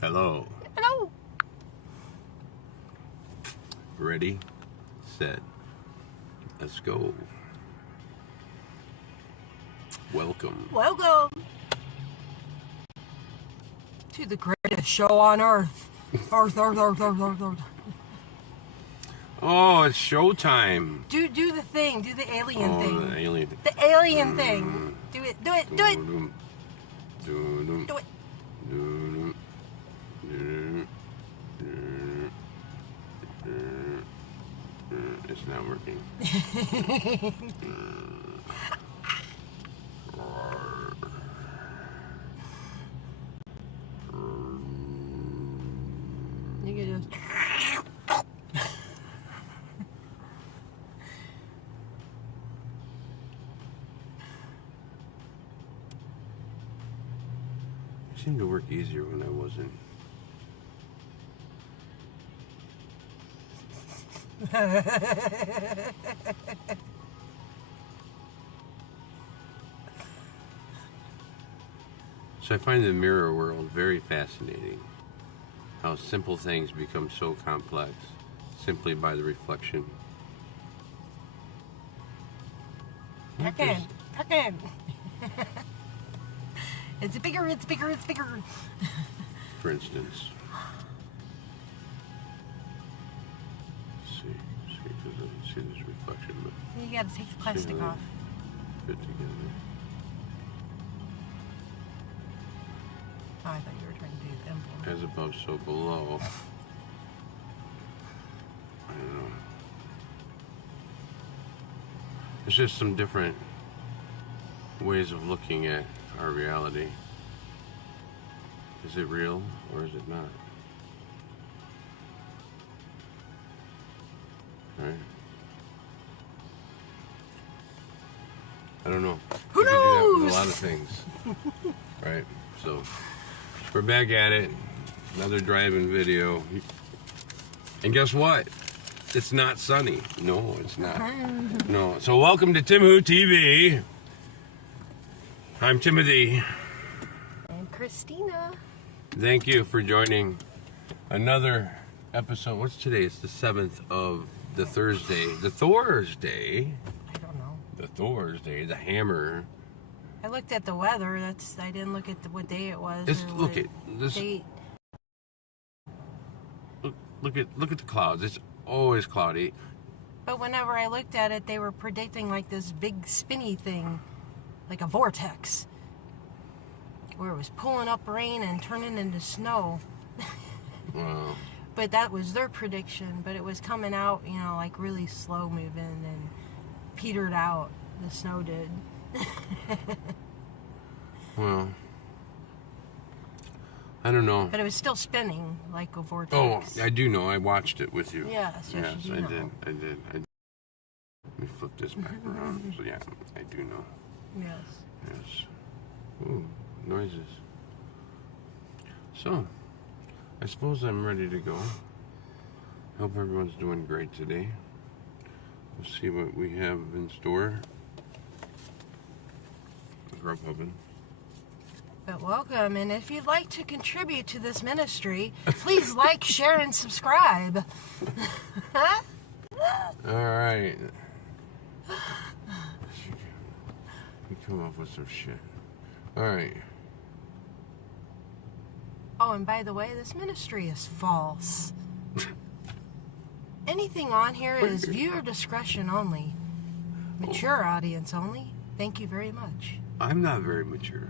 Hello. Hello. Ready, set, let's go. Welcome. Welcome to the greatest show on earth. Earth. Oh, it's showtime. Do the thing. Do the alien thing. The alien. The alien thing. Do it. Do it. Do it. Do Do it. It's not working. You can just. It seemed to work easier when I wasn't. So I find the mirror world very fascinating. How simple things become so complex simply by the reflection. Tuck in. It's bigger. For instance. See this reflection, but You gotta take the plastic off. fit together. Oh, I thought you were trying to do the emblem. As above, so below. I don't know. It's just some different ways of looking at our reality. Is it real or is it not? Right? I don't know. Who We can do that with knows? a lot of things. Right? So, we're back at it. Another driving video. And guess what? It's not sunny. No, it's not. No. So, welcome to TimWhoTV. I'm Timothy. And Christina. Thank you for joining another episode. What's today? It's the 7th of the Thursday. The Thursday. I don't know. The Thursday. The hammer. I looked at the weather. I didn't look at what day it was. It's, or look what at this. date. Look at the clouds. It's always cloudy. But whenever I looked at it, they were predicting like this big spinny thing, like a vortex, where it was pulling up rain and turning into snow. Wow. But that was their prediction. But it was coming out, like really slow moving and petered out. The snow did. Well, I don't know. But it was still spinning like a vortex. Oh, I do know. I watched it with you. Yes, you I know. did. Let me flip this back around. So yeah, I do know. Yes. Yes. Ooh, noises. So, I suppose I'm ready to go. Hope everyone's doing great today. We'll see what we have in store. Grub oven. But welcome, and if you'd like to contribute to this ministry, please like, share, and subscribe. All right. We come up with some shit. All right. Oh, and by the way, this ministry is false. Anything on here is viewer discretion only. Mature audience only. Thank you very much. I'm not very mature.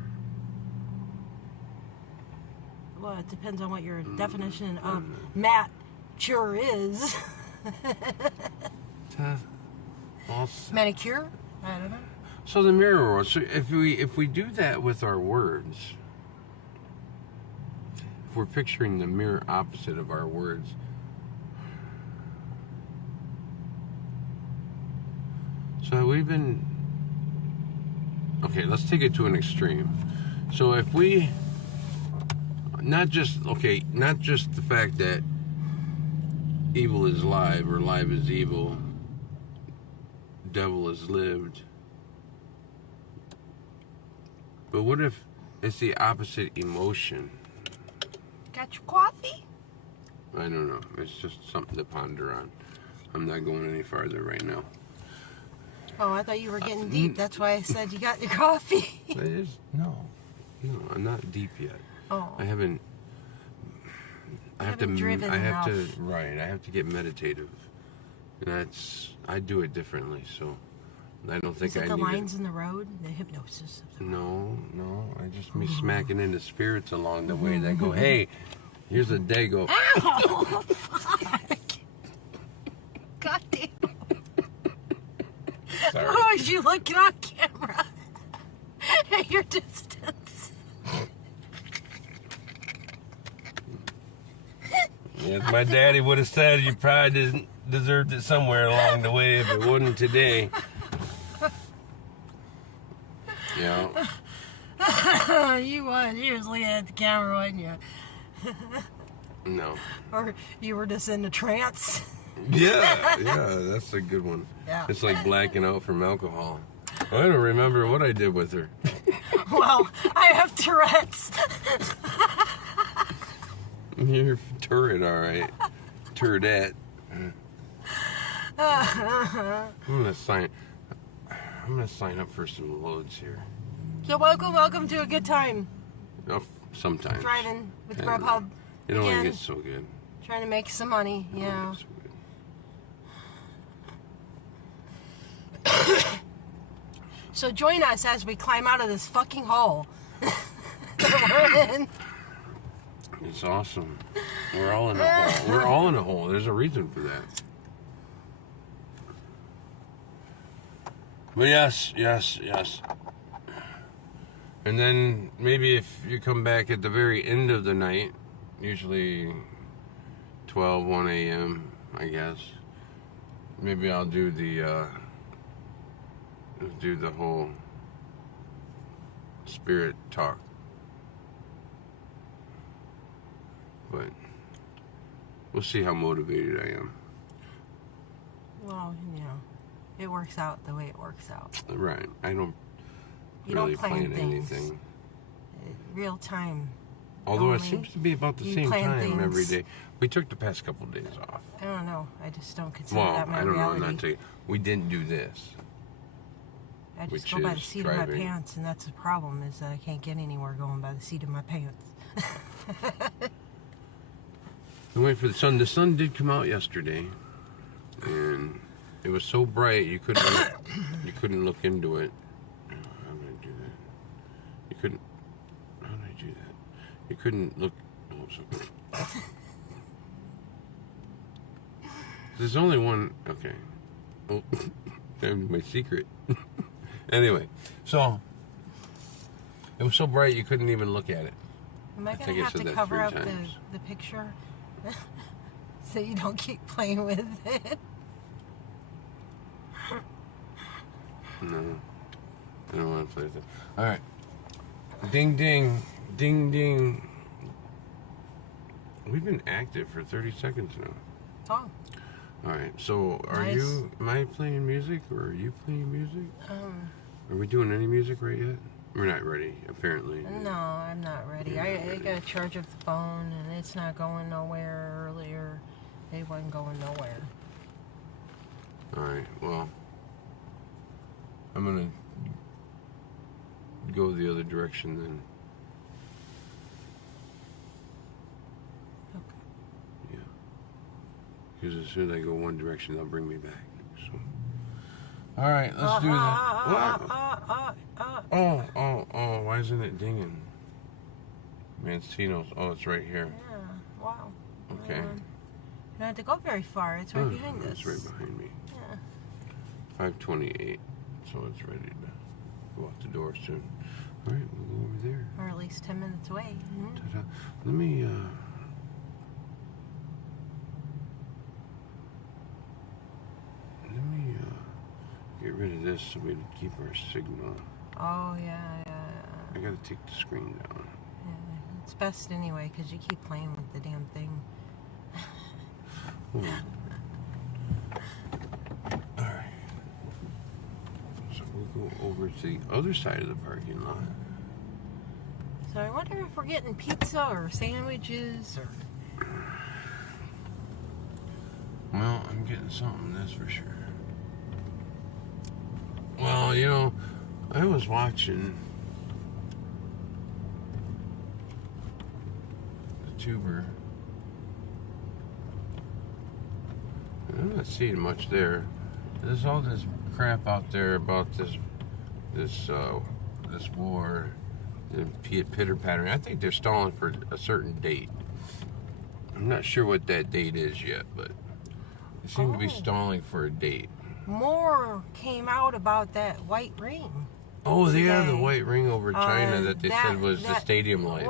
Well, it depends on what your definition of mature is. Manicure? I don't know. So the mirror world. So if we do that with our words, if we're picturing the mirror opposite of our words, so we've been okay. Let's take it to an extreme. So if we not just the fact that evil is live or live is evil, devil is lived. But what if it's the opposite emotion? Got your coffee? I don't know. It's just something to ponder on. I'm not going any farther right now. Oh, I thought you were getting deep. That's why I said you got your coffee. No, I'm not deep yet. Oh. I haven't. I have to. Driven I have enough. to. Right. I have to get meditative. And I do it differently. So I don't think Is it I the need lines in the road? The hypnosis of the road? No. I just me smacking into spirits along the way that go, hey, here's a day go. Ow! Fuck! God damn. Sorry. Oh, as you looking on camera at your distance. Yeah, if my daddy would have said you probably deserved it somewhere along the way if it wasn't today. Yeah. You was usually at the camera, wasn't you? No. Or you were just in a trance. Yeah, that's a good one. Yeah. It's like blacking out from alcohol. I don't remember what I did with her. Well, I have Tourette's. You're turret, all right. Turret. I'm gonna sign up for some loads here. So welcome to a good time. Oh, sometimes. Driving with Yeah. Grubhub. It only Again. gets so good. Trying to make some money, It you only know. gets so good. So join us as we climb out of this fucking hole that we're in. It's awesome. We're all in a hole. We're all in a hole. There's a reason for that. But yes. And then maybe if you come back at the very end of the night, usually 12, 1 a.m., I guess, maybe I'll do the whole spirit talk. But we'll see how motivated I am. Well, you know, it works out the way it works out. Right. I don't You really don't plan things. anything. Real time. Although it only. seems to be about the You same plan time every things. day. We took the past couple of days off. I don't know. I just don't consider Well, that my I don't reality. know. Not to, we didn't do this. I just which go by the is seat of driving. my pants, and that's the problem, is that I can't get anywhere going by the seat of my pants. And wait for the sun. The sun did come out yesterday, and it was so bright you couldn't look into it. How did I do that? You couldn't. How did I do that? You couldn't look. Oh, so, there's only one. Okay. Oh, that's my secret. Anyway, so it was so bright you couldn't even look at it. Am I I going think to I have said to that cover 3 up times. the picture so you don't keep playing with it? No, I don't want to play with it. All right. Ding, ding, ding, ding. We've been active for 30 seconds now. Oh, All right. So, Nice. am I playing music or are you playing music? Are we doing any music right yet? We're not ready, apparently. no, I'm not ready. You're not I ready. got to charge up the phone, and it's not going nowhere. Earlier, it wasn't going nowhere. All right. Well, I'm gonna go the other direction then. Okay. Yeah. Because as soon as I go one direction, they'll bring me back. So. All right, let's do that. What? Oh, why isn't it dinging? Mancino's. Oh, it's right here. Yeah, wow. Okay. You don't have to go very far. It's right behind us. It's right behind me. Yeah. 5:28, so it's ready to go out the door soon. All right, we'll go over there. Or at least 10 minutes away. Mhm. Ta-da. Let me, get rid of this so we can keep our signal. Oh, yeah. I gotta take the screen down. Yeah, it's best anyway, because you keep playing with the damn thing. Alright. So we'll go over to the other side of the parking lot. So I wonder if we're getting pizza or sandwiches or... Well, I'm getting something, that's for sure. Well, you know, I was watching the tuber. I'm not seeing much there. There's all this crap out there about this war and pitter pattering. I think they're stalling for a certain date. I'm not sure what that date is yet, but they seem to be stalling for a date. More came out about that white ring. Oh, they have the white ring over China that they said was the stadium lights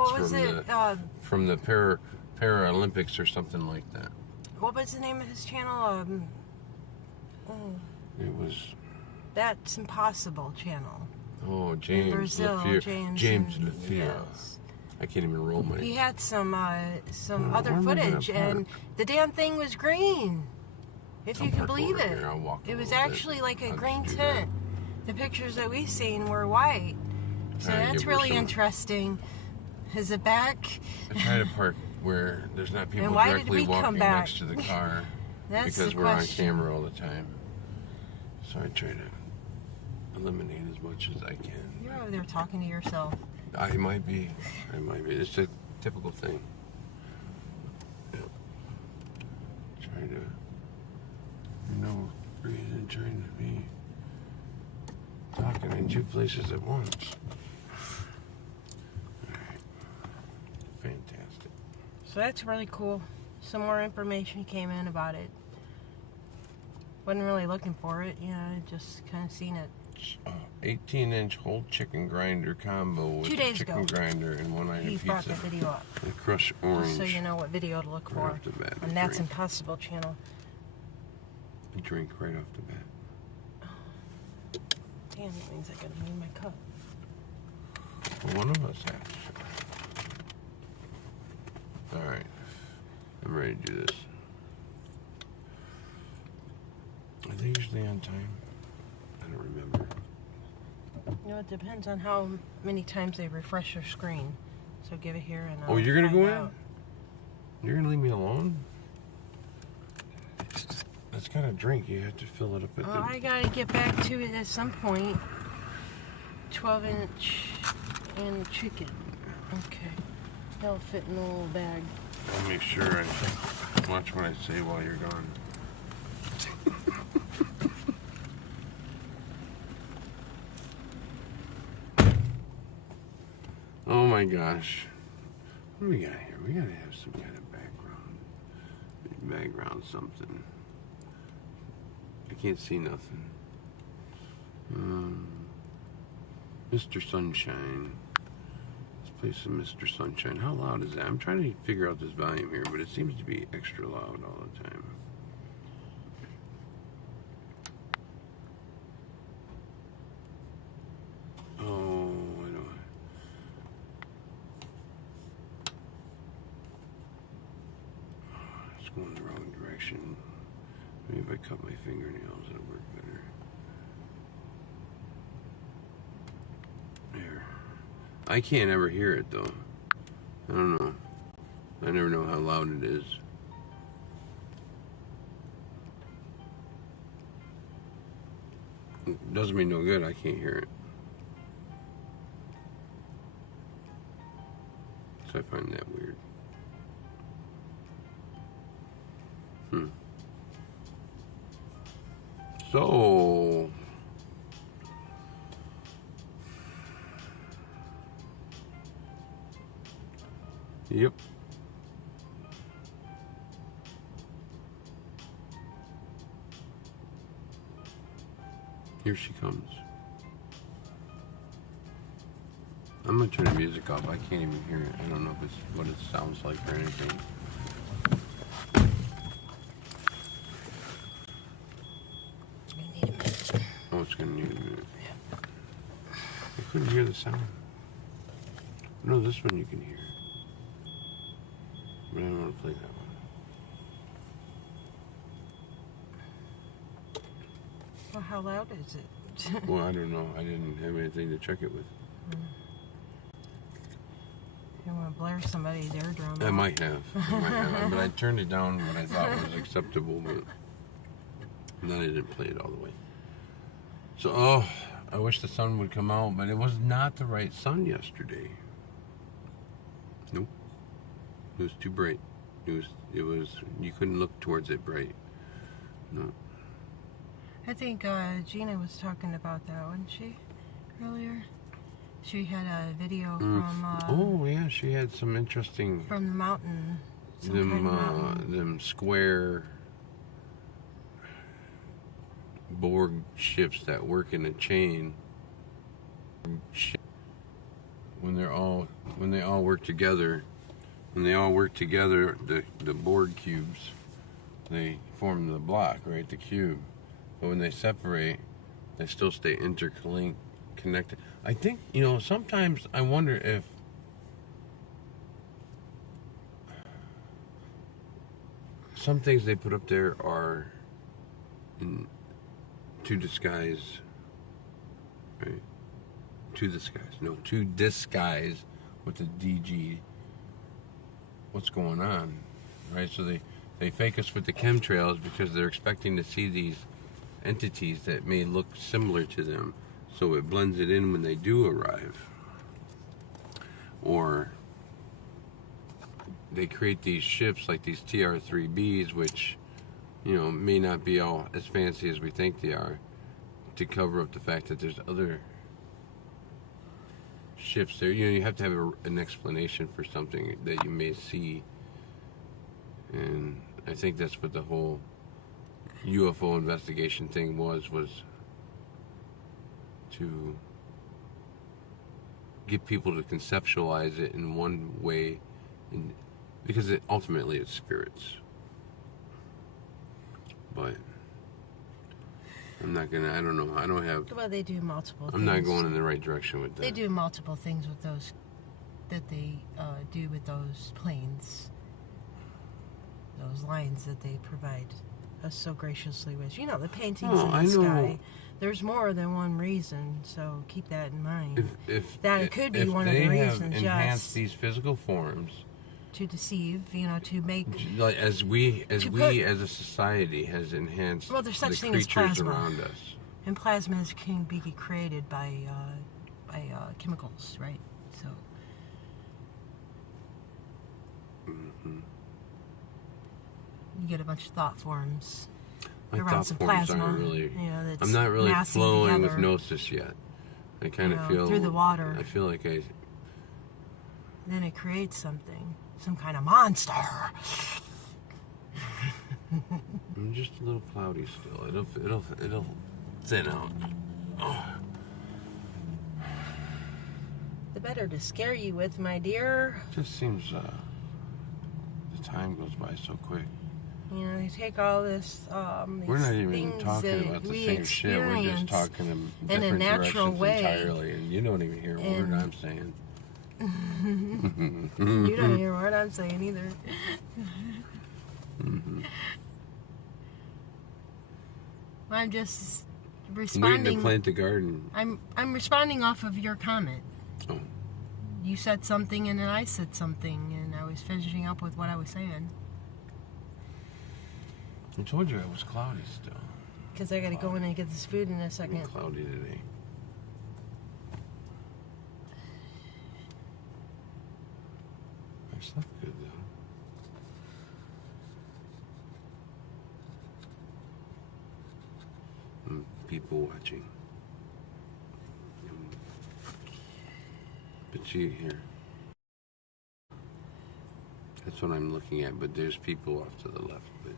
from the Paralympics or something like that. What was the name of his channel? It was... That's Impossible channel. Oh, James Brazil, LaFleur. James LaFleur. Yes. I can't even roll my... He had some other footage, and the damn thing was green. If you can believe it. It was actually like a green tint. The pictures that we've seen were white. So that's really interesting. Is it back? I try to park where there's not people directly walking next to the car. Because we're on camera all the time. So I try to eliminate as much as I can. You're over there talking to yourself. I might be. It's a typical thing. Yeah. Try to... breathe and trying to be talking in two places at once. Alright. Fantastic. So that's really cool. Some more information came in about it. Wasn't really looking for it, I just kind of seen it. 18-inch whole chicken grinder combo with 2 days chicken grinder and one-item pizza. He brought that video up. And crushed orange. Just so you know what video to look for. And that's Impossible channel. A drink right off the bat. Damn, that means I gotta move my cup. Well, one of us has to. Alright. I'm ready to do this. Are they usually on time? I don't remember. It depends on how many times they refresh your screen. So give it here and you're gonna go in? You're gonna leave me alone? That's got a drink. You have to fill it up at the... I gotta get back to it at some point. 12-inch and chicken. Okay. That'll fit in a little bag. I'll make sure I watch what I say while you're gone. Oh my gosh. What do we got here? We gotta have some kind of background something. I can't see nothing. Mr. Sunshine. Let's play some Mr. Sunshine. How loud is that? I'm trying to figure out this volume here, but it seems to be extra loud all the time. Oh, I don't... It's going the wrong direction. Maybe if I cut my fingernails, it'll work better. There. I can't ever hear it though. I don't know. I never know how loud it is. It doesn't mean no good. I can't hear it. So I find that weird. So, yep. Here she comes. I'm gonna turn the music off. I can't even hear it. I don't know if it's what it sounds like or anything. Oh, it's gonna need a minute. I couldn't hear the sound. No, this one you can hear. But I don't want to play that one. Well, how loud is it? Well, I don't know. I didn't have anything to check it with. You want to blare somebody's eardrum. I might have. But I turned it down what I thought was acceptable, but then I didn't play it all the way. So, I wish the sun would come out, but it was not the right sun yesterday. Nope. It was too bright. It was, you couldn't look towards it bright. No. I think Gina was talking about that, wasn't she, earlier? She had a video from... oh, yeah, she had some interesting... From the mountain. Them square Borg ships that work in a chain. When they all work together, the Borg cubes, they form the block, right? The cube. But when they separate, they still stay interconnected. I think, sometimes I wonder if some things they put up there are to disguise, right? To disguise with the DG what's going on, right? So they fake us with the chemtrails because they're expecting to see these entities that may look similar to them, so it blends it in when they do arrive. Or they create these ships like these TR-3Bs, which may not be all as fancy as we think they are, to cover up the fact that there's other ships there. You have to have an explanation for something that you may see, and I think that's what the whole UFO investigation thing was to get people to conceptualize it in one way, because ultimately it's spirits. But I'm not gonna. I don't know. I don't have. Well, they do multiple. I'm not going in the right direction with that. They do multiple things with those that they do with those planes, those lines that they provide us so graciously with. The paintings in the sky. There's more than one reason, so keep that in mind. If it could be one of the reasons. If they have enhanced these physical forms to deceive, to make, like as we as a society has enhanced there's such the thing as creatures plasma around us, and plasma can be created by chemicals, right? So. You get a bunch of thought forms. My around thought some forms plasma, aren't really. that's I'm not really flowing together, with gnosis yet. I kind of feel through the water. I feel like Then it creates something, some kind of monster. I'm just a little cloudy still. It'll thin out. Oh. The better to scare you with, my dear. It just seems the time goes by so quick. They take all this. We're not even talking about the same shit. We're just talking in different directions entirely, and you don't even hear a word I'm saying. You don't hear a word I'm saying either. I'm just responding. Waiting to plant the garden. I'm responding off of your comment. Oh. You said something, and then I said something, and I was finishing up with what I was saying. I told you it was cloudy still. Because I got to go in and get this food in a second. It's cloudy today. I slept good though. People watching. But see here. That's what I'm looking at, but there's people off to the left, but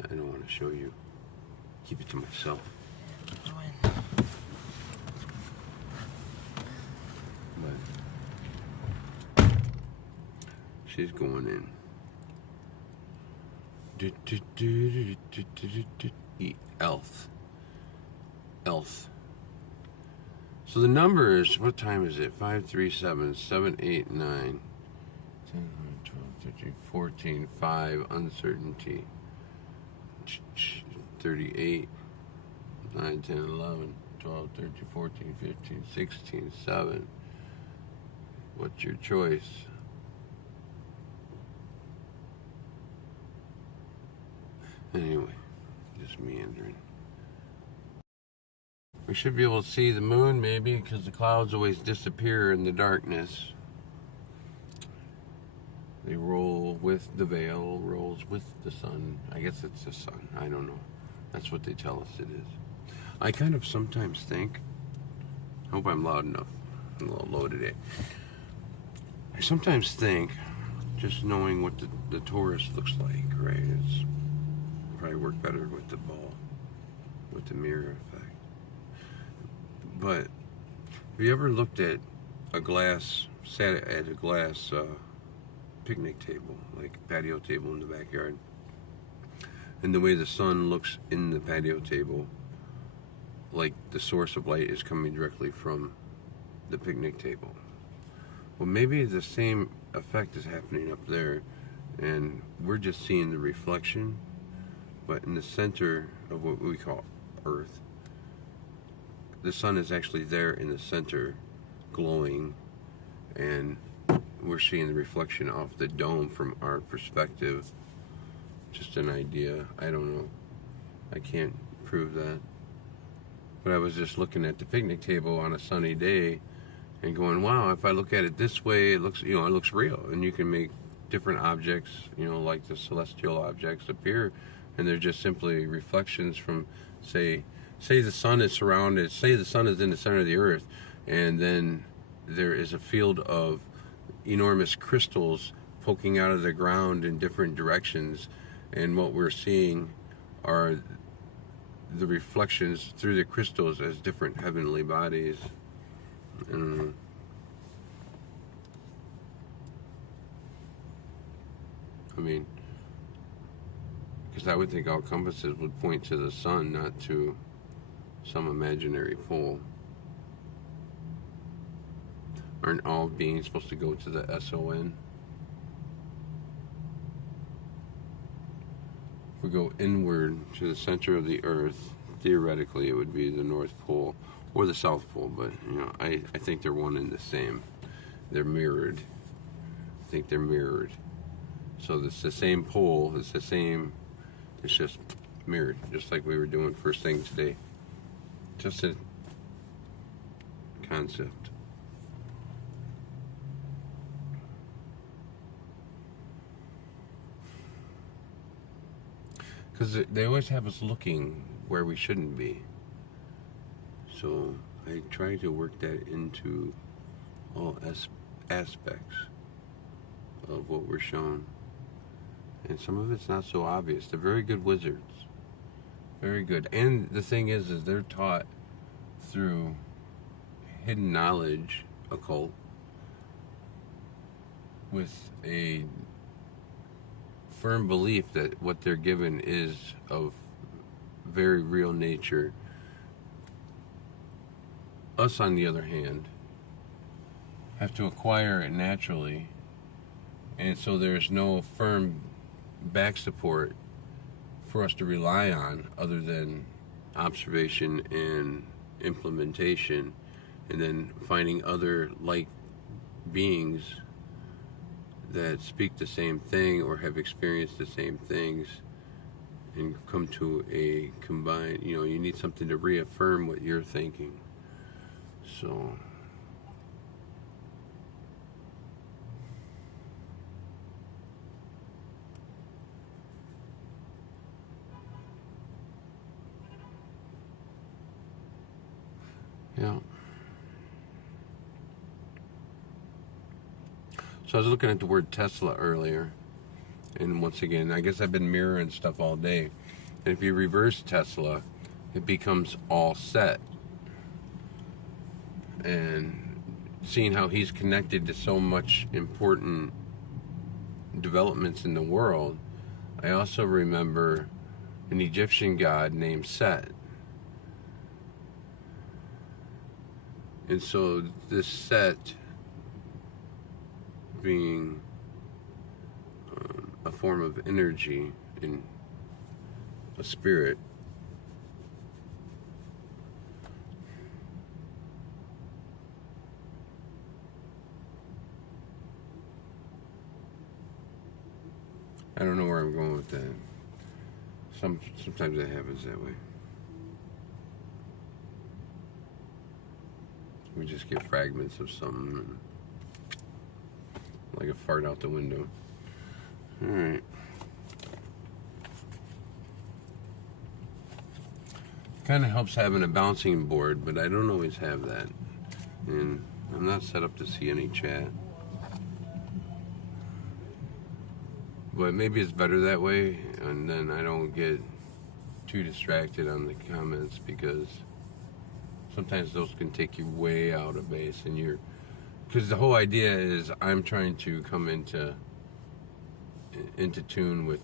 I don't want to show you. Keep it to myself. But she's going in. Elf. So the number is, what time is it? 537 789 10, 12, 13, 14, 5, uncertainty. 38, 9, 10, 11, 12, 13, 14, 15, 16, 7. What's your choice? Anyway, just meandering. We should be able to see the moon maybe, because the clouds always disappear in the darkness. They roll with the veil, rolls with the sun. I guess it's the sun. I don't know. That's what they tell us it is. I kind of sometimes think, I hope I'm loud enough. I'm a little low today. I sometimes think, just knowing what the torus looks like, right? It's probably work better with the ball, with the mirror effect. But have you ever looked at sat at a glass picnic table, like a patio table in the backyard, and the way the sun looks in the patio table, like the source of light is coming directly from the picnic table? Well, maybe the same effect is happening up there, and we're just seeing the reflection, but in the center of what we call Earth, the sun is actually there in the center, glowing, and we're seeing the reflection off the dome from our perspective. Just an idea. I don't know. I can't prove that. But I was just looking at the picnic table on a sunny day and going, wow, if I look at it this way, it looks, it looks real. And you can make different objects, like the celestial objects appear, and they're just simply reflections from, say the sun is surrounded, say the sun is in the center of the earth, and then there is a field of enormous crystals poking out of the ground in different directions, and what we're seeing are the reflections through the crystals as different heavenly bodies. I mean, because I would think all compasses would point to the sun, not to some imaginary pole. Aren't all beings supposed to go to the SON? If we go inward to the center of the earth, theoretically it would be the North Pole or the South Pole, but I think they're one and the same. They're mirrored. I think they're mirrored. So it's the same pole, it's the same, it's just mirrored, just like we were doing first thing today. Just a concept. Because they always have us looking where we shouldn't be. So I try to work that into all aspects of what we're shown. And some of it's not so obvious. They're very good wizards. Very good. And the thing is they're taught through hidden knowledge, occult, with a firm belief that what they're given is of very real nature. Us, on the other hand, have to acquire it naturally, and so there's no firm back support for us to rely on other than observation and implementation, and then finding other like beings that speak the same thing or have experienced the same things and come to a combined, you need something to reaffirm what you're thinking. So yeah. So I was looking at the word Tesla earlier, and once again, I guess I've been mirroring stuff all day. And if you reverse Tesla, it becomes all set. And seeing how he's connected to so much important developments in the world, I also remember an Egyptian god named Set. And so this Set being a form of energy in a spirit, I don't know where I'm going with that. Sometimes it happens that way. We just get fragments of something, like a fart out the window. All right. Kind of helps having a bouncing board, but I don't always have that, and I'm not set up to see any chat. But maybe it's better that way, and then I don't get too distracted on the comments, because sometimes those can take you way out of base, and because the whole idea is I'm trying to come into tune with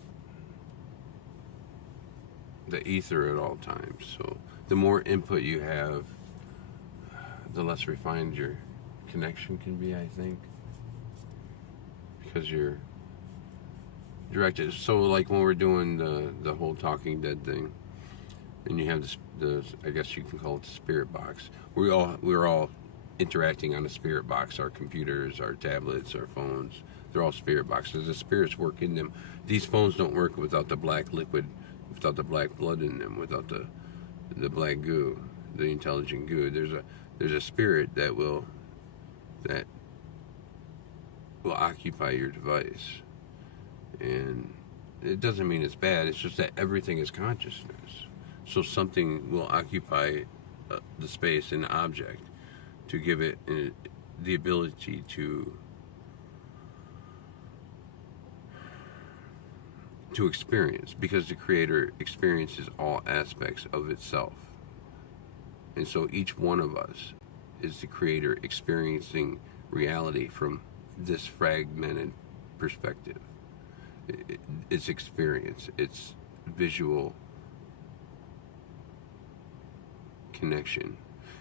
the ether at all times. So the more input you have, the less refined your connection can be, I think, because you're directed. So like when we're doing the whole Talking Dead thing, and you have the I guess you can call it the spirit box. We're all interacting on a spirit box. Our computers, our tablets, our phones, they're all spirit boxes. The spirits work in them. These phones don't work without the black liquid, without the black blood in them, without the black goo, the intelligent goo. There's a spirit that will occupy your device. And it doesn't mean it's bad, it's just that everything is consciousness. So something will occupy the space, an object, to give it the ability to experience, because the Creator experiences all aspects of itself. And so each one of us is the Creator experiencing reality from this fragmented perspective. It's experience, it's visual connection.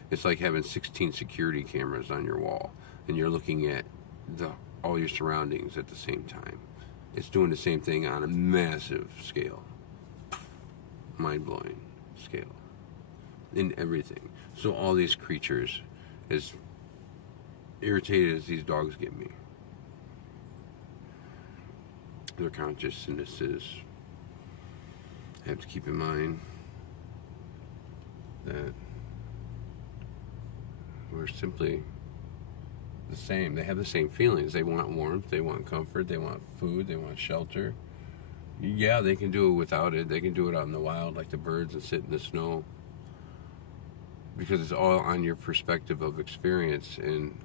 It's like having 16 security cameras on your wall, and you're looking at all your surroundings at the same time. It's doing the same thing on a massive scale, mind-blowing scale, in everything. So all these creatures, as irritated as these dogs get me, their consciousnesses, I have to keep in mind that we're simply the same. They have the same feelings. They want warmth, they want comfort, they want food, they want shelter. Yeah, they can do it without it. They can do it out in the wild like the birds and sit in the snow, because it's all on your perspective of experience. And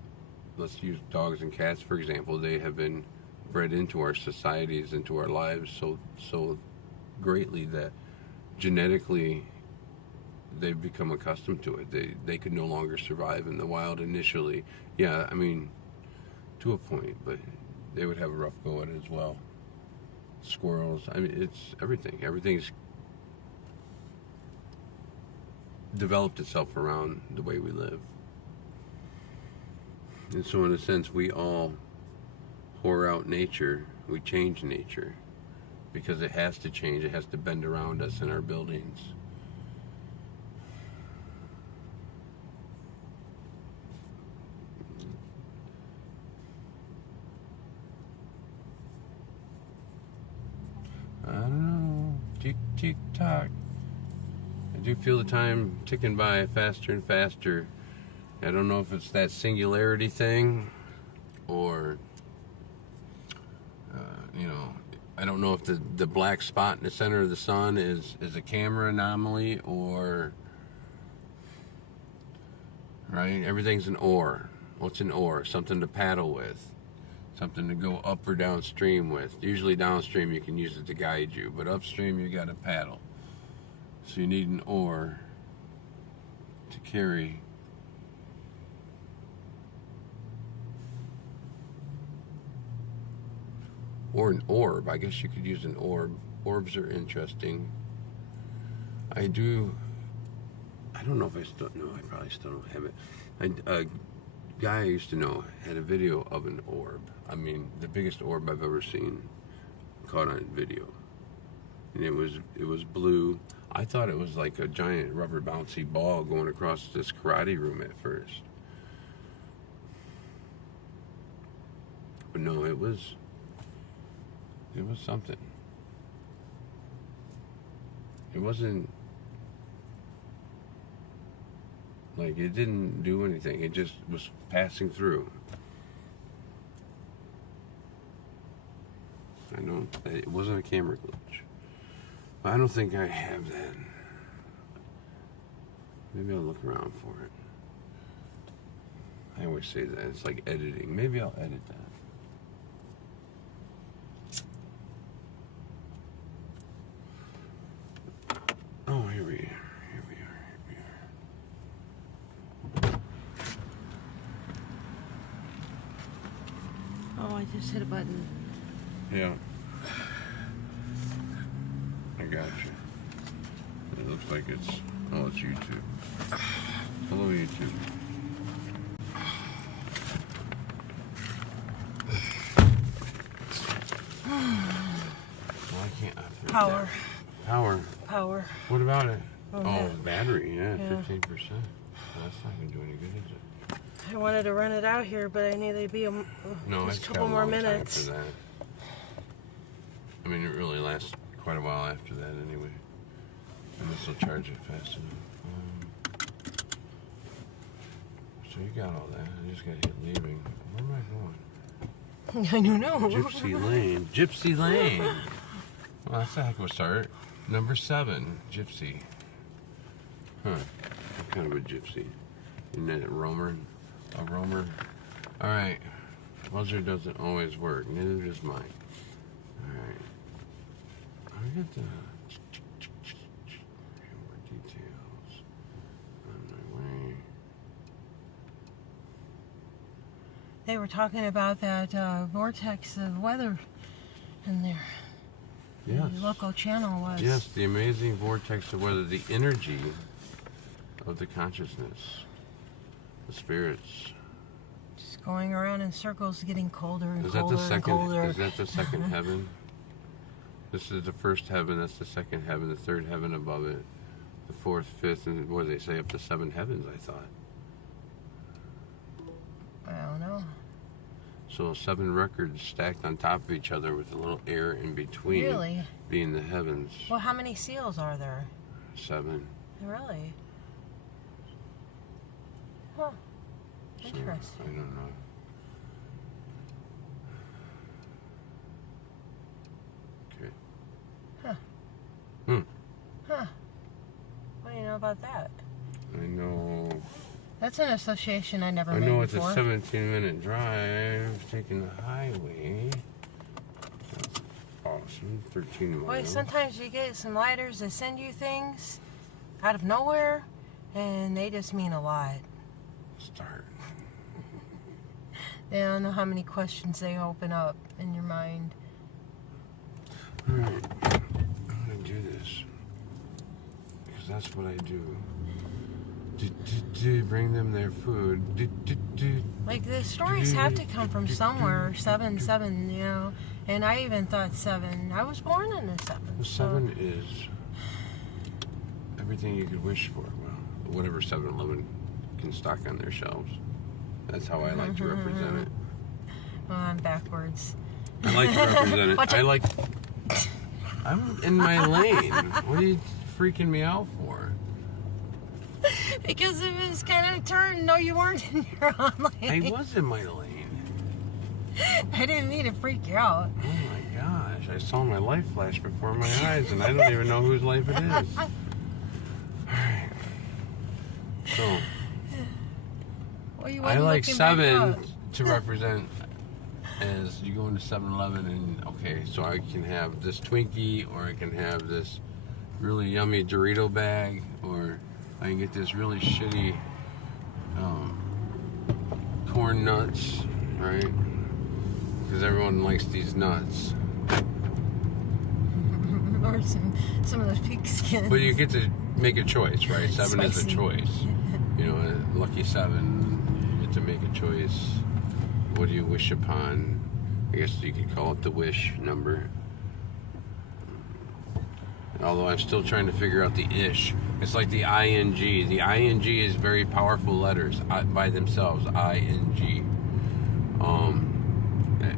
let's use dogs and cats for example. They have been bred into our societies, into our lives so greatly that genetically they've become accustomed to it. They could no longer survive in the wild initially. Yeah, I mean, to a point, but they would have a rough go at it as well. Squirrels, I mean, it's everything. Everything's developed itself around the way we live. And so in a sense, we all whore out nature. We change nature because it has to change. It has to bend around us in our buildings. I don't know. Tick, tick, tock. I do feel the time ticking by faster and faster. I don't know if it's that singularity thing, or I don't know if the black spot in the center of the sun is a camera anomaly, or right. Everything's an oar. What's an oar? Something to paddle with, something to go up or downstream with. Usually downstream you can use it to guide you, but upstream you got to paddle. So you need an oar to carry or an orb. I guess you could use an orb. Orbs are interesting. I don't know if I still know. I probably still don't have it. A guy I used to know had a video of an orb. I mean, the biggest orb I've ever seen caught on video. And it was blue. I thought it was like a giant rubber bouncy ball going across this karate room at first. But no, it was something. It wasn't like it didn't do anything. It just was passing through. It wasn't a camera glitch. I don't think I have that. Maybe I'll look around for it. I always say that. It's like editing. Maybe I'll edit that. Oh, here we are. Oh, I just hit a button. Yeah. I got you. It looks like it's... Oh, it's YouTube. Hello, YouTube. Well, I can't... Power. Power. What about it? Oh, battery. Yeah, 15%. Well, that's not going to do any good, is it? I wanted to run it out here, but I knew they'd be just a couple more minutes. For that. I mean, it really lasts quite a while after that anyway. And this will charge it fast enough. So you got all that. I just got to hit leaving. Where am I going? I don't know. Gypsy Lane. Gypsy Lane. Well, that's a heck of a start. Number 7, Gypsy. Huh. What kind of a gypsy? Isn't that a roamer? A roamer? Alright. Buzzer doesn't always work. Neither does mine. Alright. I got the... more details. On my way. They were talking about that vortex of weather in there. Yes. The local channel was. Yes, the amazing vortex of weather, the energy of the consciousness, the spirits. Just going around in circles, getting colder and Is colder and colder. Is that the second heaven? This is the first heaven, that's the second heaven, the third heaven above it, the fourth, fifth, and what do they say, up to 7 heavens, I thought. I don't know. So 7 records stacked on top of each other with a little air in between. Really? Being the heavens. Well, how many seals are there? 7. Really? Huh. Interesting. So, I don't know. Okay. Huh. Huh. What do you know about that? I know. That's an association I never I made know it's before. a 17-minute drive, taking the highway. That's awesome. 13 miles. Boy, sometimes you get some lighters that send you things out of nowhere, and they just mean a lot. Start. They don't know how many questions they open up in your mind. Alright. I'm going to do this. Because that's what I do. Bring them their food. Like, the stories have to come from somewhere. 7, you know. And I even thought 7. I was born in the 7. Well, 7 is everything you could wish for. Well, whatever 7-Eleven can stock on their shelves. That's how I like to represent it. Well, I'm backwards. I like to represent it. I'm in my lane. What are you freaking me out for? Because it was kind of turned. No, you weren't in your own lane. I was in my lane. I didn't mean to freak you out. Oh my gosh. I saw my life flash before my eyes and I don't even know whose life it is. Alright. So, Well, I like 7 to represent as you go into 7-Eleven and, okay, so I can have this Twinkie or I can have this really yummy Dorito bag or I can get this really shitty corn nuts, right? Because everyone likes these nuts. Or some of those pigskins. But you get to make a choice, right? 7 is a choice. You know, lucky 7, you get to make a choice. What do you wish upon? I guess you could call it the wish number. Although I'm still trying to figure out the ish. It's like the ing. The ing is very powerful letters by themselves. ing.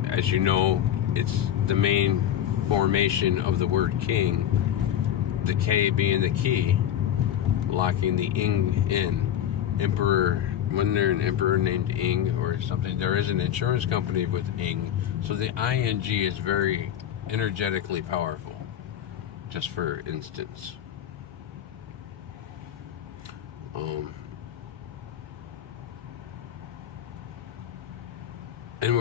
As you know, it's the main formation of the word king. the K being the key, locking the ing in. Emperor, wasn't there an emperor named Ing or something? There is an insurance company with Ing, so the ing is very energetically powerful, just for instance. And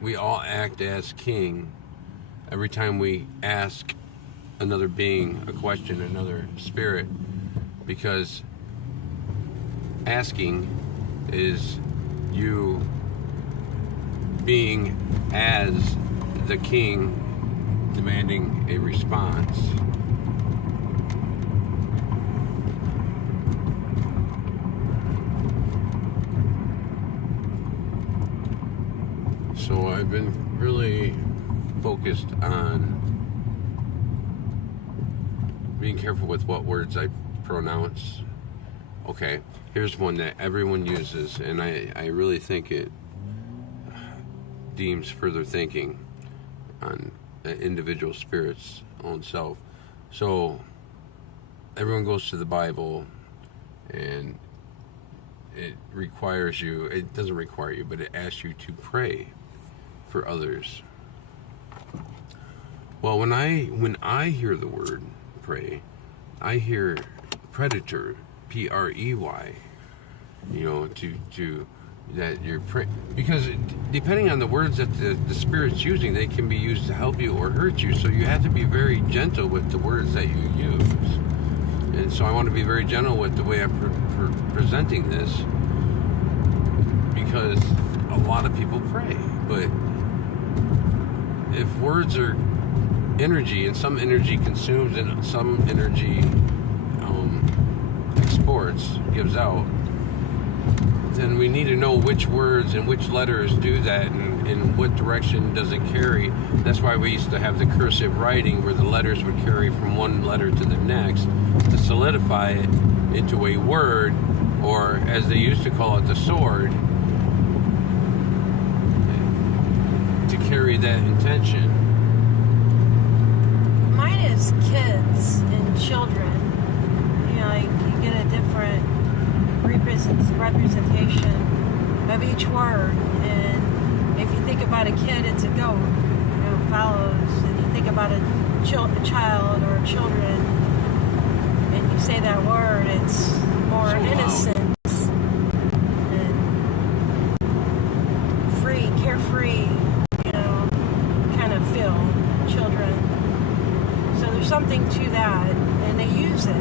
we all act as king every time we ask another being a question, another spirit, because asking is you being as the king demanding a response. So I've been really focused on being careful with what words I pronounce. Okay, here's one that everyone uses, and I really think it deems further thinking on an individual spirit's own self. So everyone goes to the Bible, and it requires you, it doesn't require you, but it asks you to pray for others. Well, when I hear the word pray, I hear predator, P-R-E-Y, to that you're praying, because depending on the words that the Spirit's using, they can be used to help you or hurt you, so you have to be very gentle with the words that you use. And so I want to be very gentle with the way I'm presenting this, because a lot of people pray, but if words are energy, and some energy consumes and some energy exports, gives out, then we need to know which words and which letters do that, and in what direction does it carry. That's why we used to have the cursive writing, where the letters would carry from one letter to the next to solidify it into a word, or as they used to call it, the sword, to carry that intention. Mine is kids and children. Like you get a different representation of each word. And if you think about a kid, it's a goat, follows. And you think about a child or children, and you say that word, it's more so innocence and free, carefree, kind of feel, children. So there's something to that, and they use it,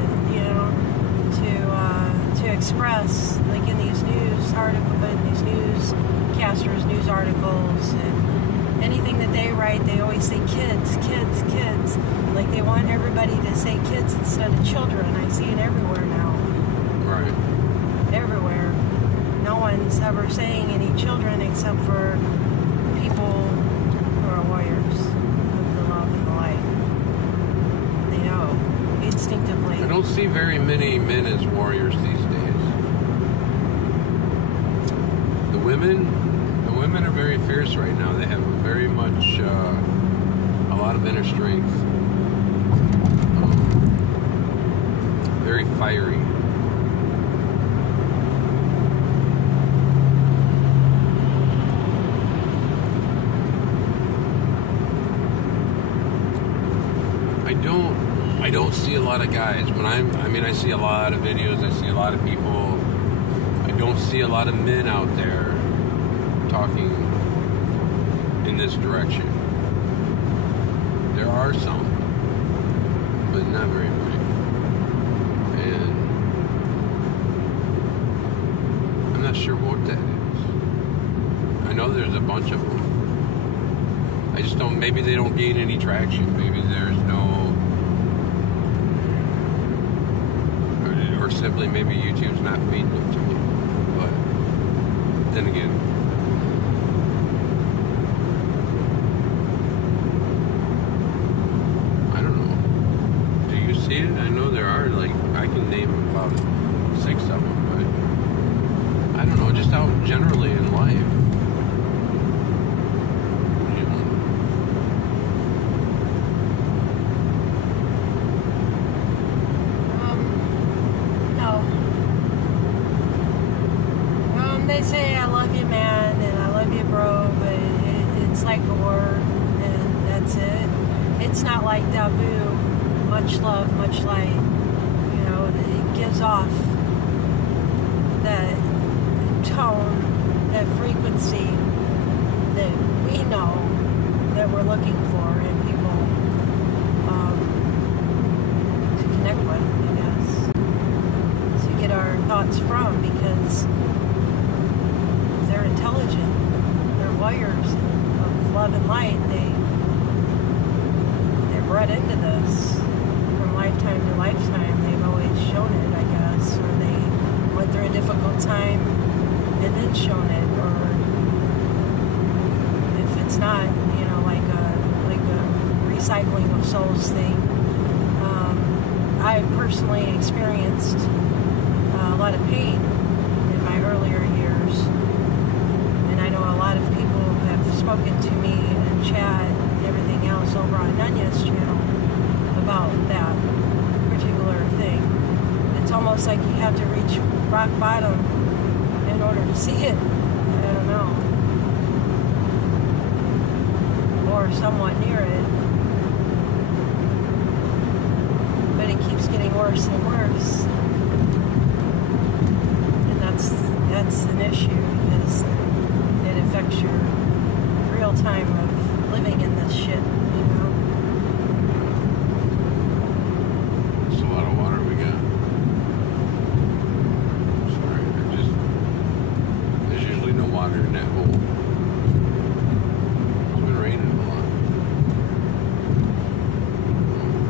to express, like in these news articles, in these newscasters, news articles, and anything that they write, they always say kids, kids, kids. Like they want everybody to say kids instead of children. I see it everywhere now. Right. Everywhere. No one's ever saying any children except for people who are warriors of the love and the light. They know instinctively. I don't see very many men as warriors these days. The women are very fierce right now. They have very much a lot of inner strength. Very fiery. I don't see a lot of guys. I see a lot of videos, I see a lot of people. I don't see a lot of men out there talking in this direction. There are some, but not very many. And I'm not sure what that is. I know there's a bunch of them. I just don't, maybe they don't gain any traction. Maybe there's no, or simply maybe YouTube's not feeding them to me. But then again, I don't know. Do you see it? I know there are, like, I can name about 6 of them, but I don't know, just out generally in life. might say, I love you, man, and I love you, bro, but it's like a word, and that's it. It's not like Dabu, much love, much light. You know, it gives off that tone, that frequency that we know that we're looking for in people to connect with, I guess. To get our thoughts from, because they're intelligent. They're wires of love and light. They're bred into this from lifetime to lifetime. They've always shown it, I guess, or they went through a difficult time and then shown it, or if it's not, you know, like a recycling of souls thing. I've personally experienced a lot of pain in my earlier years, and I know a lot of people have spoken to me and chat and everything else over on Nanya's channel about that particular thing. It's almost like you have to reach rock bottom in order to see it. I don't know. Or somewhat near it. But it keeps getting worse and worse. And that's an issue, because it affects your real time of living in this shit, you know? It's a lot of water we got. Sorry, there's usually no water in that hole. It's been raining a lot.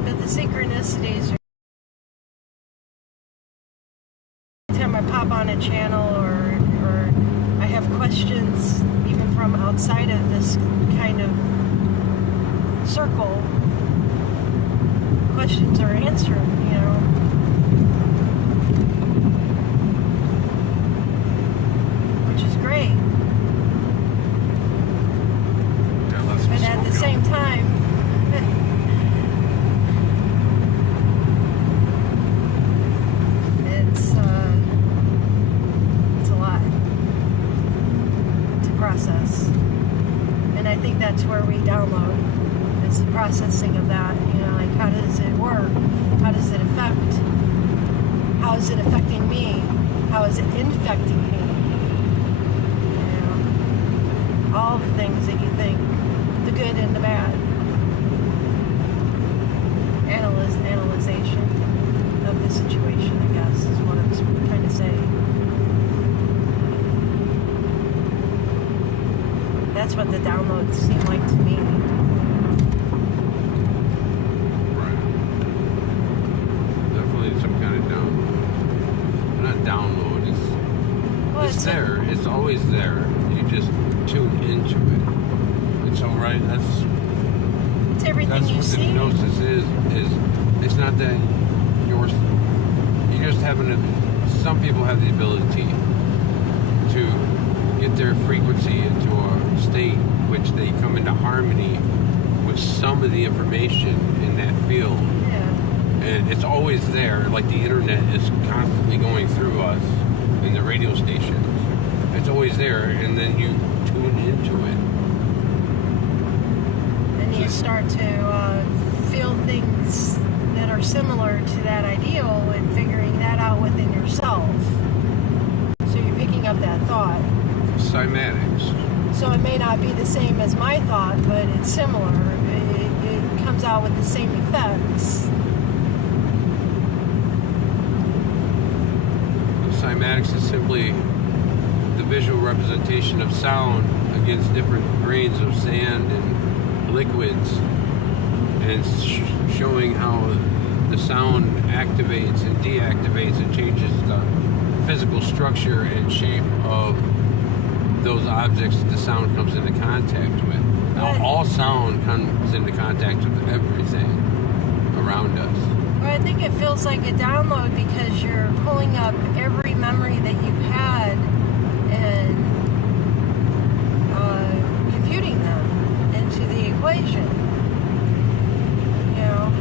But the synchronicities are... Every time I pop on a channel or I have questions, even from outside of this kind of circle, questions are answered, you know. Which is great. But at the same time, it's a lot to process. And I think that's where we download. It's the processing of that, you know, like how does it work? How does it affect? How is it affecting me? How is it infecting me? You know, all the things that you think, the good and the bad. Analyzation of the situation, I guess, is what I'm trying to say. That's what the downloads seem like to me. Right. Definitely some kind of download. Not download, it's there. It's always there. You just tune into it. It's alright. It's everything you see. That's what the hypnosis is it's not that you're just having some people have the ability to get their frequency into a state which they come into harmony with some of the information in that field. Yeah. And it's always there, like the internet is constantly going through us and the radio stations. It's always there, and then you tune into it. And you start to feel things that are similar to that ideal and figuring that out within yourself. So you're picking up that thought. Cymatics. So it may not be the same as my thought, but it's similar. It comes out with the same effects. Cymatics is simply the visual representation of sound against different grains of sand and liquids, and it's showing how the sound activates and deactivates and changes the physical structure and shape of those objects that the sound comes into contact with. Now, all sound comes into contact with everything around us. Well, I think it feels like a download because you're pulling up every memory that you've had and computing them into the equation. You know?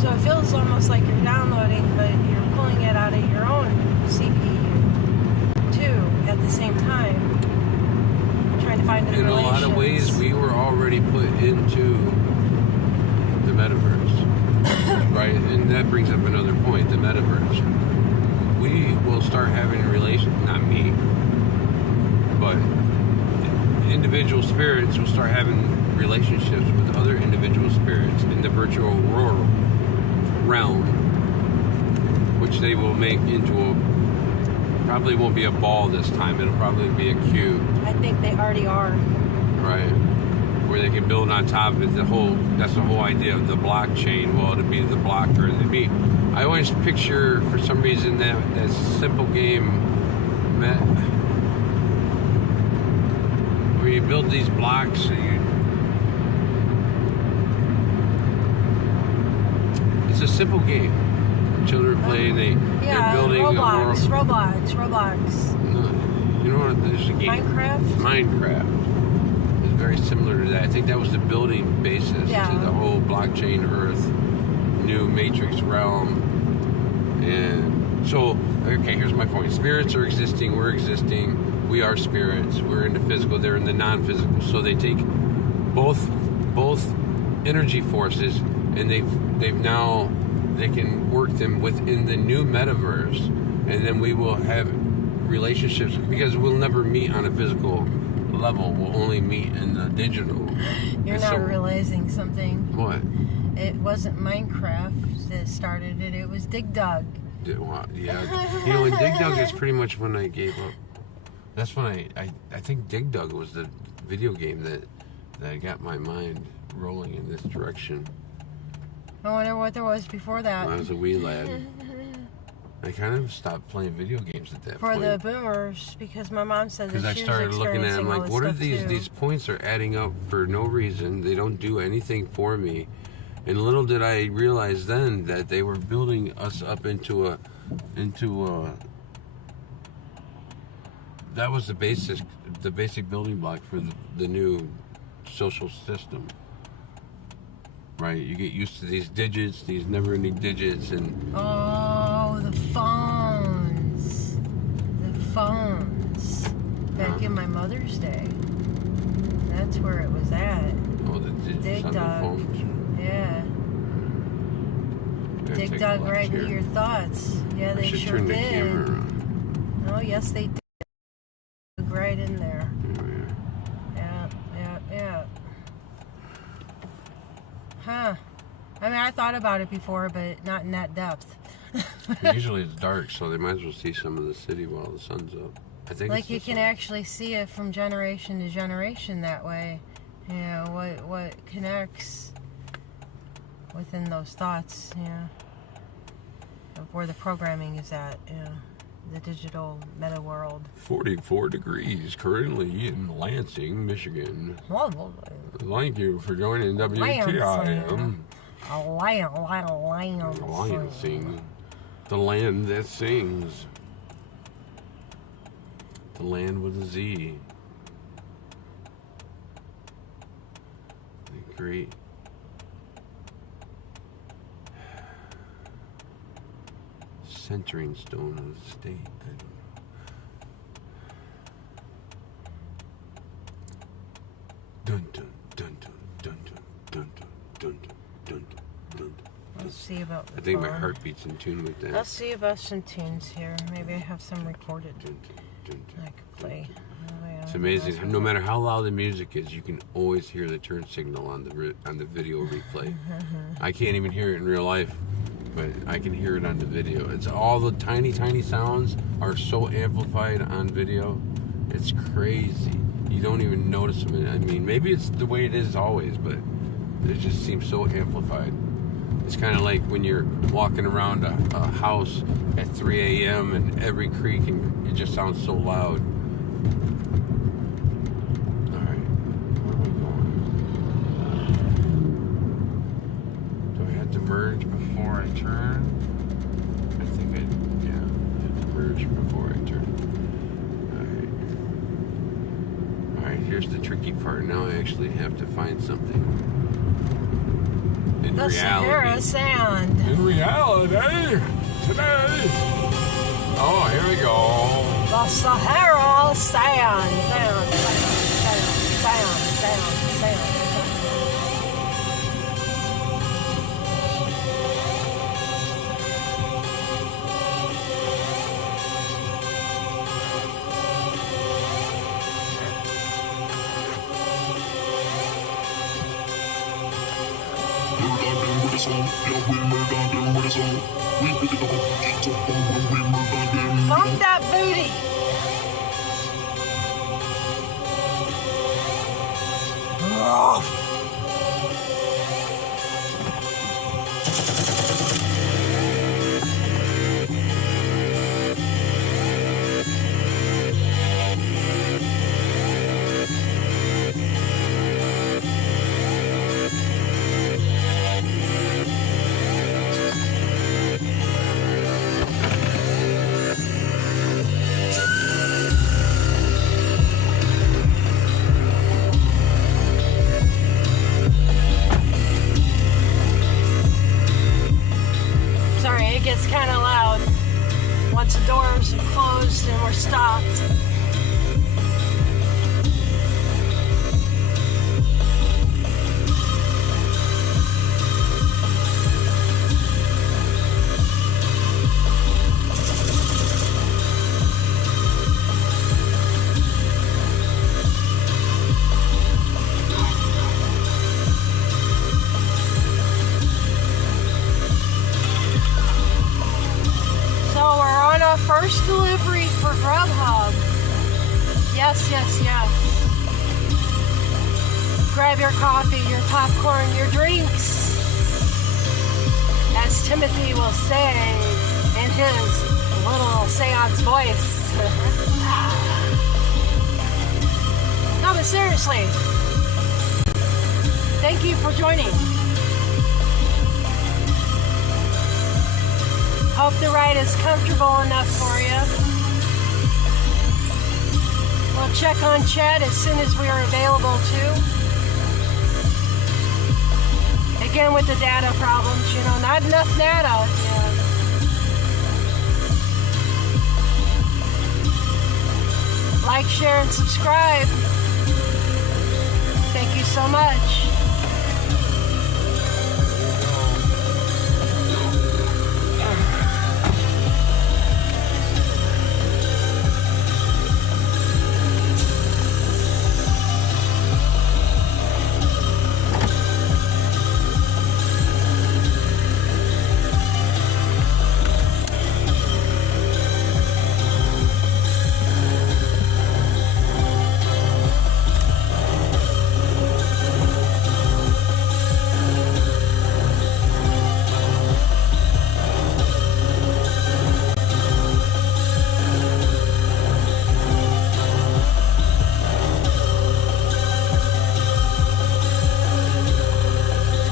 So it feels almost like you're downloading, but you're pulling it out of your own CPU, too. start having relations, not me, but individual spirits will start having relationships with other individual spirits in the virtual realm, which they will make into probably won't be a ball this time. It'll probably be a cube. I think they already are. Right. Where they can build on top of it. That's the whole idea of the blockchain. Well, it'll be the blocker. I always picture, for some reason, that simple game where you build these blocks. It's a simple game. Children play. They're building Roblox. No, you know what? There's a game. Minecraft. Very similar to that. I think that was the building basis to the whole blockchain Earth, new matrix realm. And so, okay, here's my point. Spirits are existing, we're existing, we are spirits, we're in the physical, they're in the non-physical. So they take both energy forces and they can work them within the new metaverse, and then we will have relationships, because we'll never meet on a physical level, will only meet in the digital. You're not realizing something. What? It wasn't Minecraft that started it. It was Dig Dug. Yeah. You know, in Dig Dug is pretty much when I gave up. That's when I think Dig Dug was the video game that got my mind rolling in this direction. I wonder what there was before that. When I was a wee lad. I kind of stopped playing video games at that point. For the boomers, because my mom said that she was Because I started looking at them like, what are these? Too. These points are adding up for no reason. They don't do anything for me. And little did I realize then that they were building us up into a that was the basic building block for the new social system. Right, you get used to these digits, these never-ending digits, and the phones. Back in my Mother's Day, that's where it was at. Oh, the digits on the phones. Yeah. Dig Dug right into your thoughts. Yeah, they sure did. The camera around. Oh, yes, they did. Right in there. Yeah. Huh. I mean, I thought about it before, but not in that depth. Usually it's dark, so they might as well see some of the city while the sun's up. I think like you can actually see it from generation to generation that way. You know, what connects within those thoughts, of where the programming is at, the digital meta world. 44 degrees currently in Lansing, Michigan. Thank you for joining WTIM. Lansing. The land that sings. The land with a Z. Great. Centering stone of the state. I don't know. Dun dun dun dun dun dun dun dun dun. Let's see about. I think my heartbeat's in tune with that. Let's see about some tunes here. Maybe I have some recorded. I could play. It's amazing. No matter how loud the music is, you can always hear the turn signal on the video replay. I can't even hear it in real life, but I can hear it on the video. It's all the tiny sounds are so amplified on video. It's crazy. You don't even notice them. I mean, maybe it's the way it is always, but it just seems so amplified. It's kind of like when you're walking around a house at 3 a.m. and every creak, and it just sounds so loud. All right, where are we going? Do I have to merge before I turn? I think I have to merge before I turn. All right, here's the tricky part. Now I actually have to find something. The Sahara Sand. In reality, today. Oh, here we go. The Sahara Sand. Sand. Bump that booty. It gets kind of loud once the doors are closed and we're stopped. First delivery for Grubhub. Yes, yes, yes. Grab your coffee, your popcorn, your drinks. As Timothy will say in his little seance voice. No, but seriously, thank you for joining. Hope the ride is comfortable enough for you. We'll check on chat as soon as we are available too. Again with the data problems, you know, not enough data. Yeah. Like, share, and subscribe. Thank you so much.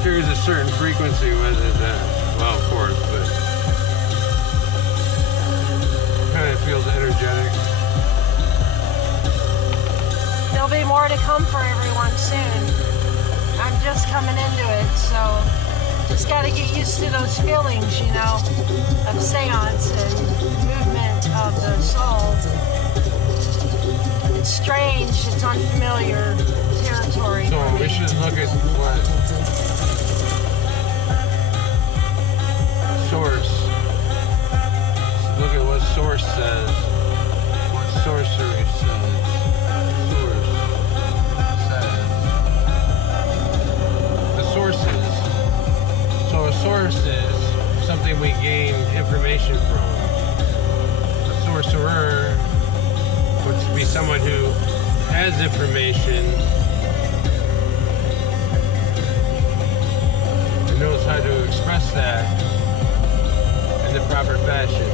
There's a certain frequency with it, well, of course, but kind of feels energetic. There'll be more to come for everyone soon. I'm just coming into it, so just got to get used to those feelings, you know, of seance and movement of the soul. It's strange, it's unfamiliar territory. So we should look at what source. Look at what source says. What sorcery says. Source says. The sources. So a source is something we gain information from. A sorcerer would be someone who has information and knows how to express that in the proper fashion.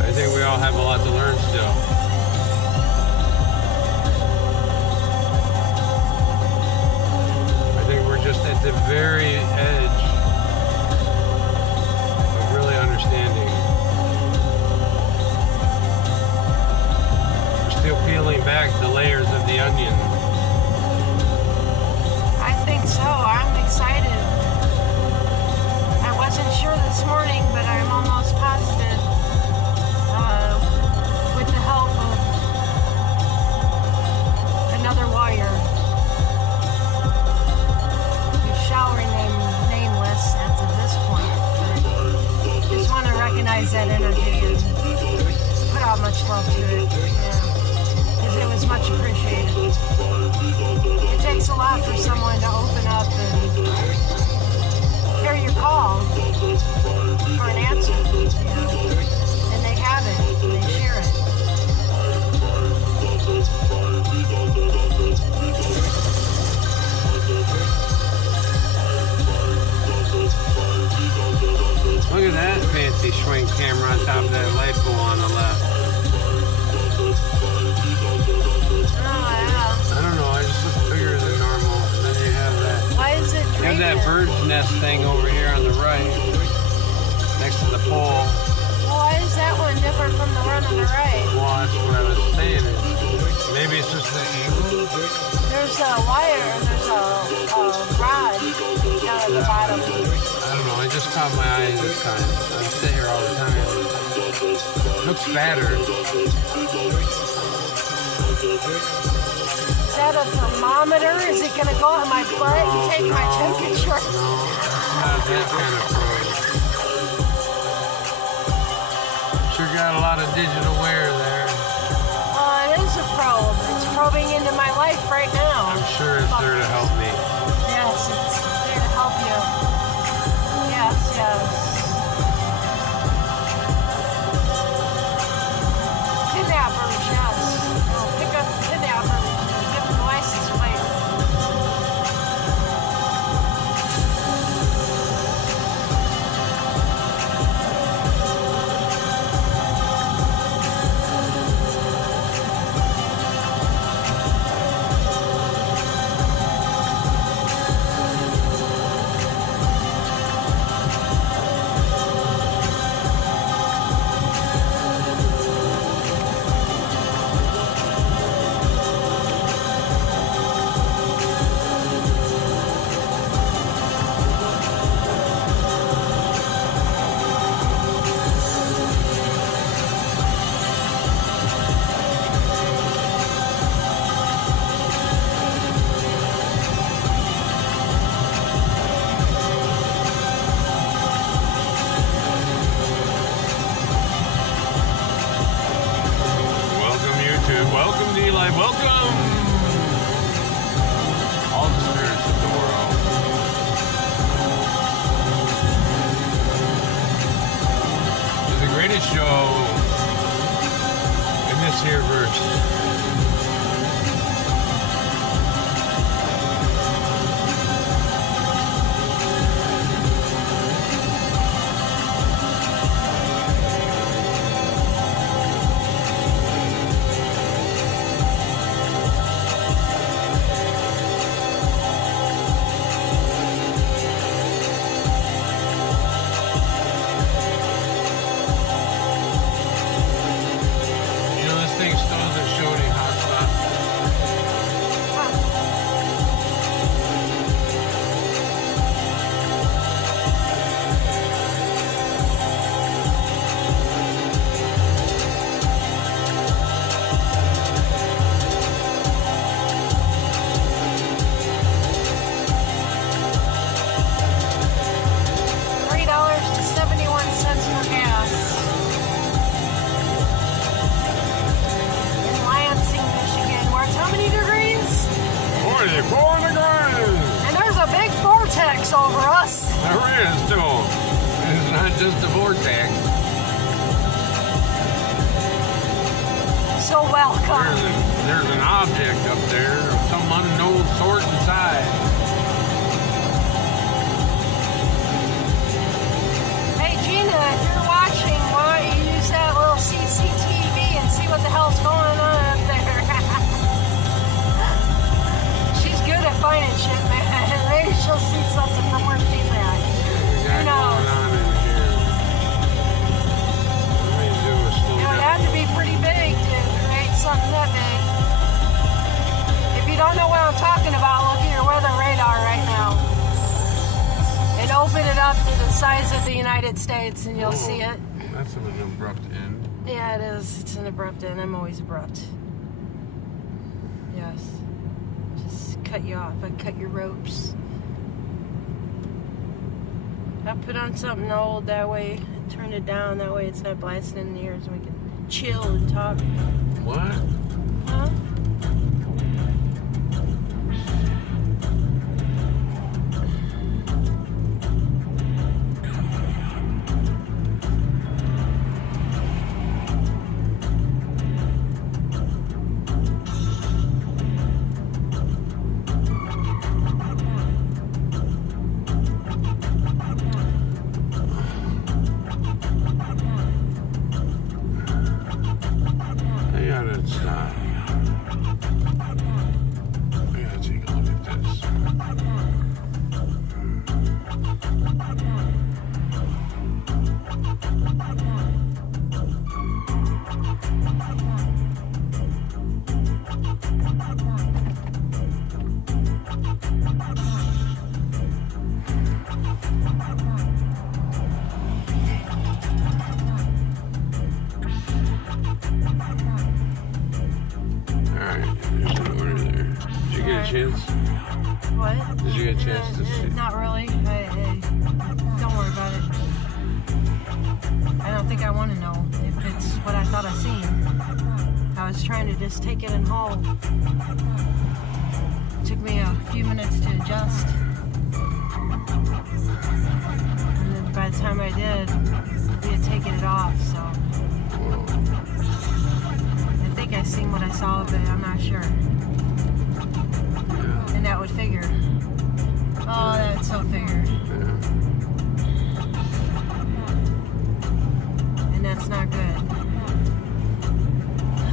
I think we all have a lot to learn still. I think we're just at the very edge of really understanding. We're still peeling back the layers of the onion. I think so. I'm excited. I wasn't sure this morning, but I'm almost positive with the help of another warrior who shall remain nameless at this point. But just want to recognize that energy and put out much love to it. Because it was much appreciated. It takes a lot for someone to open up and call for an answer, and they have it, and they share it. Look at that fancy swing camera on top of that light pole on the left. Oh, yeah. I don't know, I just look bigger than normal. And then you have that. Why is it You have that dreaming? bird's nest thing over here on the right, next to the pole. Well, why is that one different from the one on the right? Well, that's what I was saying. Maybe it's just the angle. There's a wire, there's a rod down at the bottom. I don't know, it just caught my eye this time. I sit here all the time. Looks fatter. Is that a thermometer? Is it going to go on my butt and take my temperature? No, not that kind of probe. Sure got a lot of digital wear there. It is a probe. It's probing into my life right now. I'm sure it's there to help me. Yes, it's there to help you. Yes, yes. Kidnappers, yes. They'll pick up the kidnappers and give them the license plate. Welcome to Eli. Welcome all the spirits of the world. To the greatest show in this here verse. Over us. There is too. It's not just a vortex. So welcome. There's an object up there of some unknown sort and size. Hey Gina, if you're watching, why don't you use that little CCTV and see what the hell's going on up there? She's good at finding shit, man. Maybe she'll see something from where she's at. Who knows? It would have to be pretty big to create something that big. If you don't know what I'm talking about, look at your weather radar right now. And open it up to the size of the United States and you'll see it. That's an abrupt end. Yeah, it is. It's an abrupt end. I'm always abrupt. Yes. Just cut you off. I cut your ropes. I put on something old that way, turn it down, that way it's not blasting in the ears and we can chill and talk. What? Huh? gotta stop. I gotta take a look at this. Chance? What? Did you get a chance to see? Not really. Don't worry about it. I don't think I want to know if it's what I thought I seen. I was trying to just take it in whole. It took me a few minutes to adjust. And then by the time I did, we had taken it off, so. I think I seen what I saw of it. I'm not sure. And that would figure. Oh, that would so figure. Yeah. And that's not good.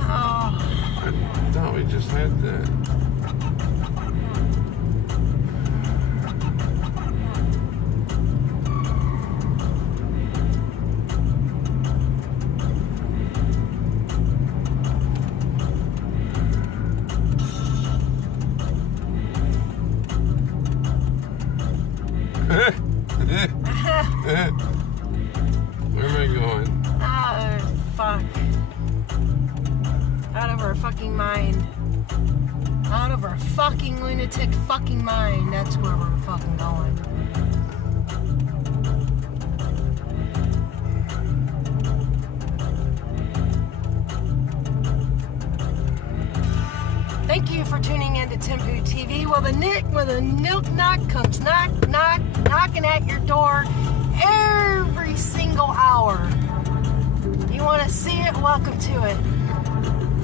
Oh. I thought we just had that. Where am I going? Fuck. Out of our fucking mind. Out of our fucking lunatic fucking mind. That's where we're fucking going. Thank you for tuning in to TimWhoTV. Well, the milk knock comes knocking at your door every single hour. You want to see it? Welcome to it.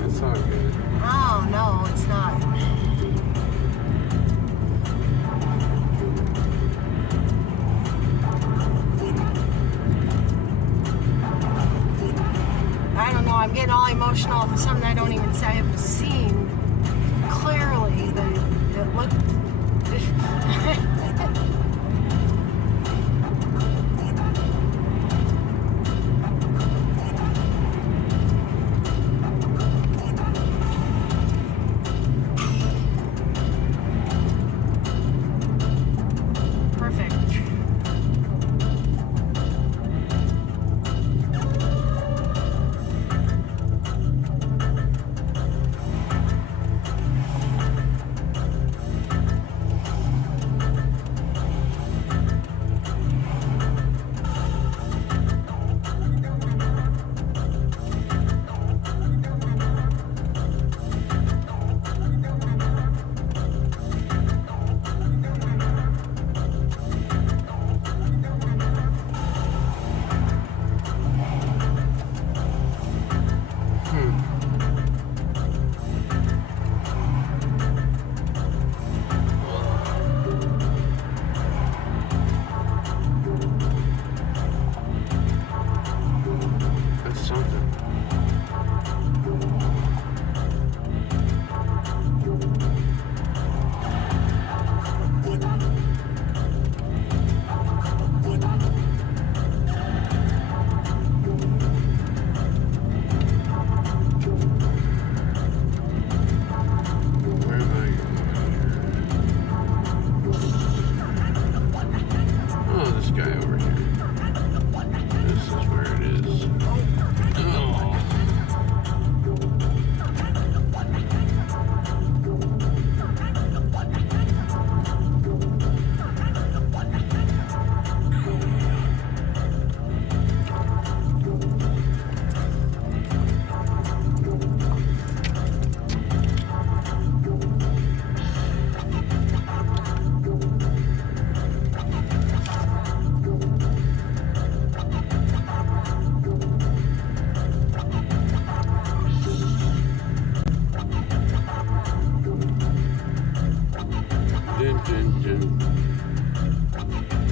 It's all good. Oh, no, it's not. I don't know. I'm getting all emotional for something I don't even say I haven't seen clearly. It looked.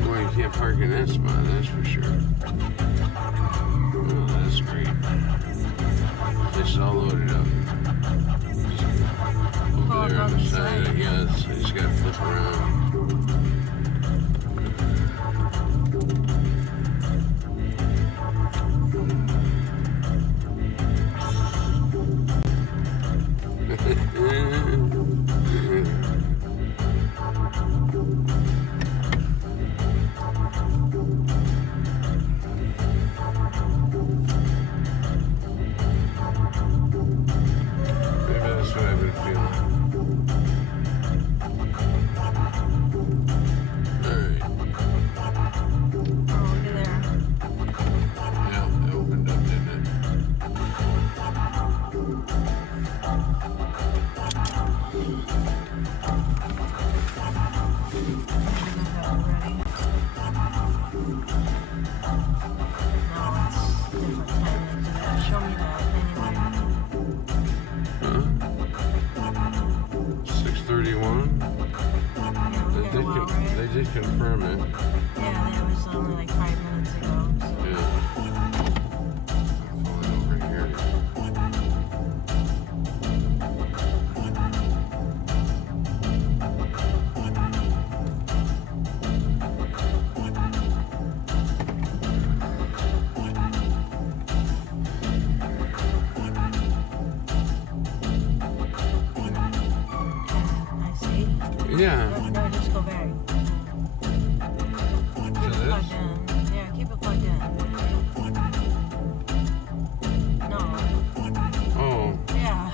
Boy, you can't park in that spot, that's for sure. Oh, that's great. This is all loaded up. walk on the side. Yeah, you just gotta flip around. They did confirm it. Yeah, that was only like 5 minutes ago. So. Yeah. I'm falling over here. I see. Yeah. No, just go back. Plugged in. Yeah, keep it plugged in. No. Oh. Yeah.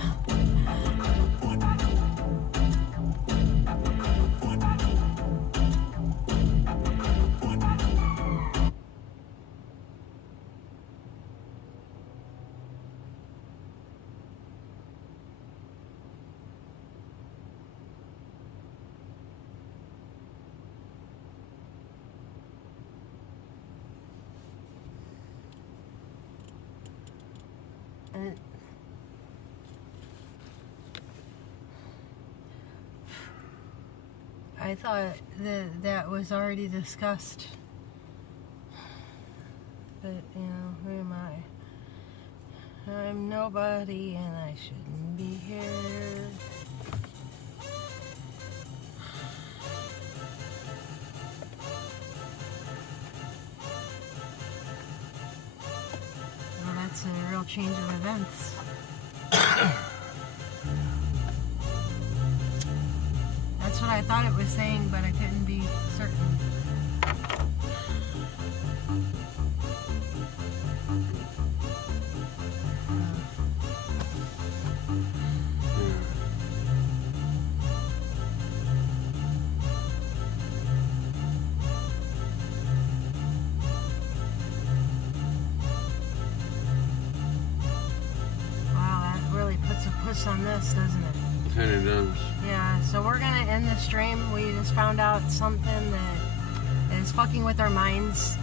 I thought that was already discussed. But, you know, who am I? I'm nobody and I shouldn't be here. Well, that's a real change of events. That's what I thought it was saying, but I couldn't be certain. Wow, that really puts a push on this, doesn't it? Kind of does. Yeah, so we're gonna end the stream. We just found out something that is fucking with our minds.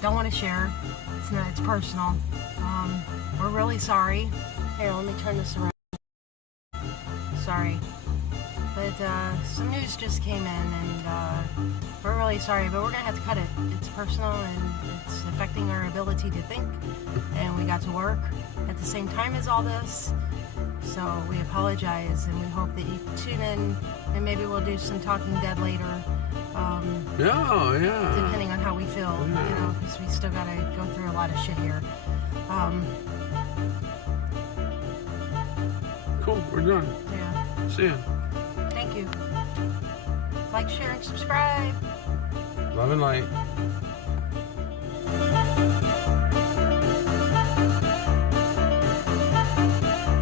Don't want to share. It's personal. We're really sorry. Here, let me turn this around. Sorry. But some news just came in and we're really sorry, but we're gonna have to cut it. It's personal and it's affecting our ability to think, and we got to work at the same time as all this. So we apologize, and we hope that you tune in, and maybe we'll do some Talking Dead later. Yeah. Depending on how we feel, you know, because we still gotta go through a lot of shit here. Cool, we're done. Yeah. See ya. Thank you. Like, share, and subscribe. Love and light.